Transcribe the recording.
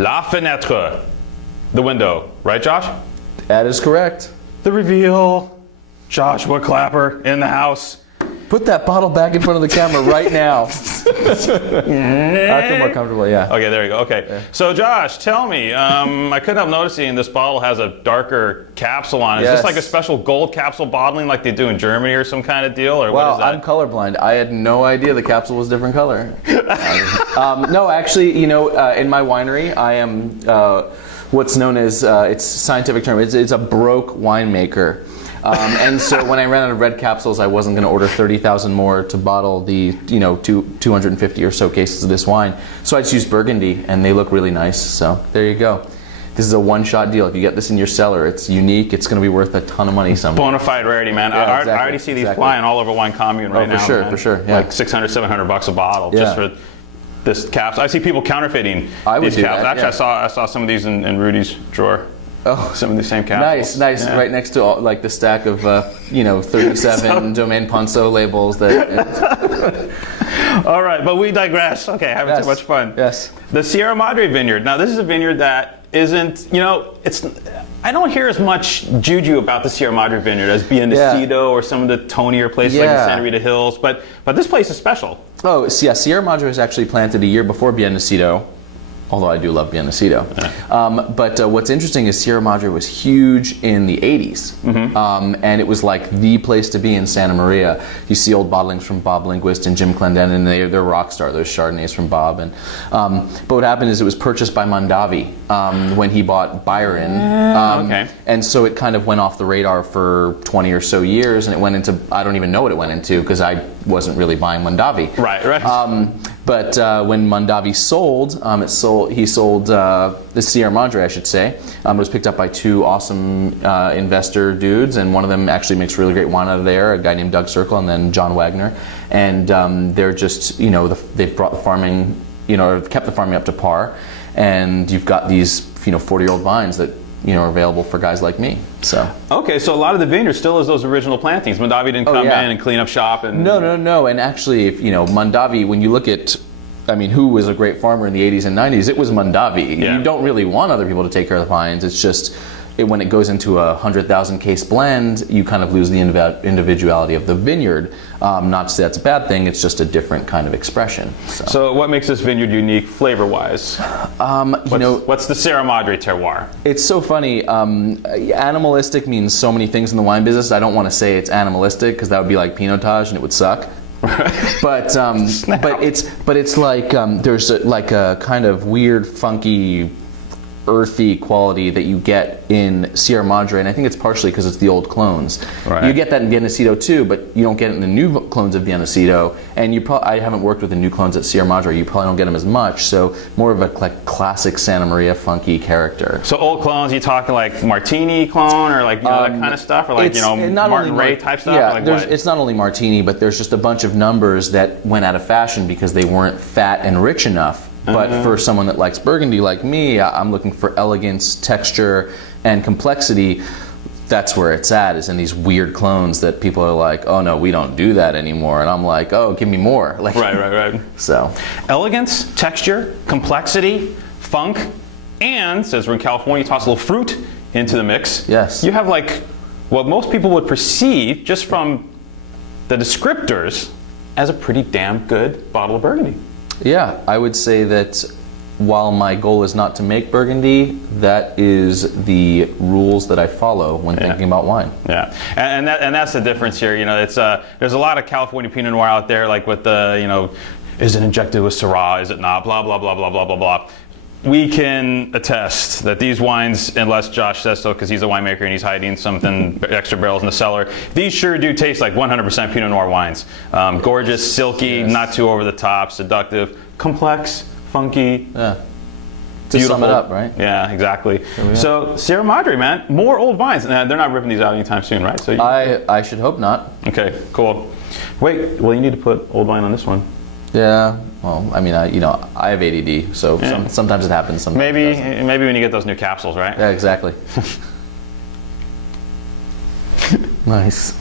La Fenetre, the window, right, Josh? That is correct. The reveal, Joshua Clapper in the house. Put that bottle back in front of the camera right now. I feel more comfortable, yeah. Okay, there you go. Okay, yeah. So Josh, tell me, I couldn't help noticing this bottle has a darker capsule on it. Is this like a special gold capsule bottling like they do in Germany or some kind of deal? Or well, what is that? I'm colorblind. I had no idea the capsule was different color. No, actually, you know, in my winery, I am what's known as, it's scientific term, it's a broke winemaker. And so when I ran out of red capsules, I wasn't going to order 30,000 more to bottle the 250 or so cases of this wine. So I just used Burgundy, and they look really nice. So there you go. This is a one-shot deal. If you get this in your cellar, it's unique. It's going to be worth a ton of money someday. Bona fide rarity, man. Yeah, I already see these flying all over Wine Commune right now. For sure. Yeah. Like $600, $700 a bottle just for this capsule. I see people counterfeiting these capsules. Actually, I saw some of these in Rudy's drawer. Oh, some of the same capsules. Nice. Yeah. Right next to like the stack of 37 Domaine Ponceau labels. All right, but we digress. Okay, having too much fun. Yes. The Sierra Madre vineyard. Now, this is a vineyard that isn't. I don't hear as much juju about the Sierra Madre vineyard as Biennacido or some of the tonier places like the Santa Rita Hills. But this place is special. Oh, yeah. Sierra Madre was actually planted a year before Biennacido. Although I do love Biennacido. Yeah. But what's interesting is Sierra Madre was huge in the 80s. Mm-hmm. And it was like the place to be in Santa Maria. You see old bottlings from Bob Lindquist and Jim Clendenin, and they're rock star. There's Chardonnays from Bob. But what happened is it was purchased by Mondavi when he bought Byron. And so it kind of went off the radar for 20 or so years, and it went into, I don't even know what it went into because I wasn't really buying Mondavi. Right. But when Mondavi sold, he sold the Sierra Madre, I should say. It was picked up by two awesome investor dudes, and one of them actually makes really great wine out of there, a guy named Doug Circle and then John Wagner. And they're just, they've brought the farming, kept the farming up to par. And you've got these, 40-year-old vines that, are available for guys like me. So okay, so a lot of the vineyard still is those original plantings. Mondavi didn't come in and clean up shop and no. And actually, if Mondavi, when you look at, who was a great farmer in the 80s and 90s, it was Mondavi. Yeah. You don't really want other people to take care of the vines. It's just when it goes into a 100,000 case blend, you kind of lose the individuality of the vineyard. Not to say that's a bad thing. It's just a different kind of expression. So what makes this vineyard unique flavor-wise? What's the Sierra Madre terroir? It's so funny. Animalistic means so many things in the wine business. I don't want to say it's animalistic because that would be like Pinotage and it would suck. But it's like there's a kind of weird, funky, earthy quality that you get in Sierra Madre, and I think it's partially because it's the old clones. Right. You get that in Biennacido too, but you don't get it in the new clones of Biennacido. And I haven't worked with the new clones at Sierra Madre. You probably don't get them as much. So more of a classic Santa Maria funky character. So old clones, you talking like Martini clone or like that kind of stuff, or like Martin Ray type stuff? Yeah, or like it's not only Martini, but there's just a bunch of numbers that went out of fashion because they weren't fat and rich enough. But for someone that likes Burgundy like me, I'm looking for elegance, texture, and complexity. That's where it's at, is in these weird clones that people are like, oh no, we don't do that anymore. And I'm like, oh, give me more. Like, right. So, elegance, texture, complexity, funk, and, says we're in California, toss a little fruit into the mix. Yes. You have like what most people would perceive just from the descriptors as a pretty damn good bottle of Burgundy. Yeah, I would say that while my goal is not to make Burgundy, that is the rules that I follow when thinking about wine. Yeah, and that's the difference here. It's there's a lot of California Pinot Noir out there, like with the is it injected with Syrah? Is it not? Blah blah blah blah blah blah blah. We can attest that these wines, unless Josh says so because he's a winemaker and he's hiding something extra barrels in the cellar, these sure do taste like 100% Pinot Noir wines. Gorgeous, silky, not too over the top, seductive, complex, funky. Yeah. To sum it up, right? Yeah, exactly. So Sierra Madre, man, more old vines. They're not ripping these out anytime soon, right? So I should hope not. Okay, cool. Wait, well, you need to put old wine on this one. Yeah. Well, I have ADD, so sometimes it happens. Sometimes maybe when you get those new capsules, right? Yeah, exactly. Nice.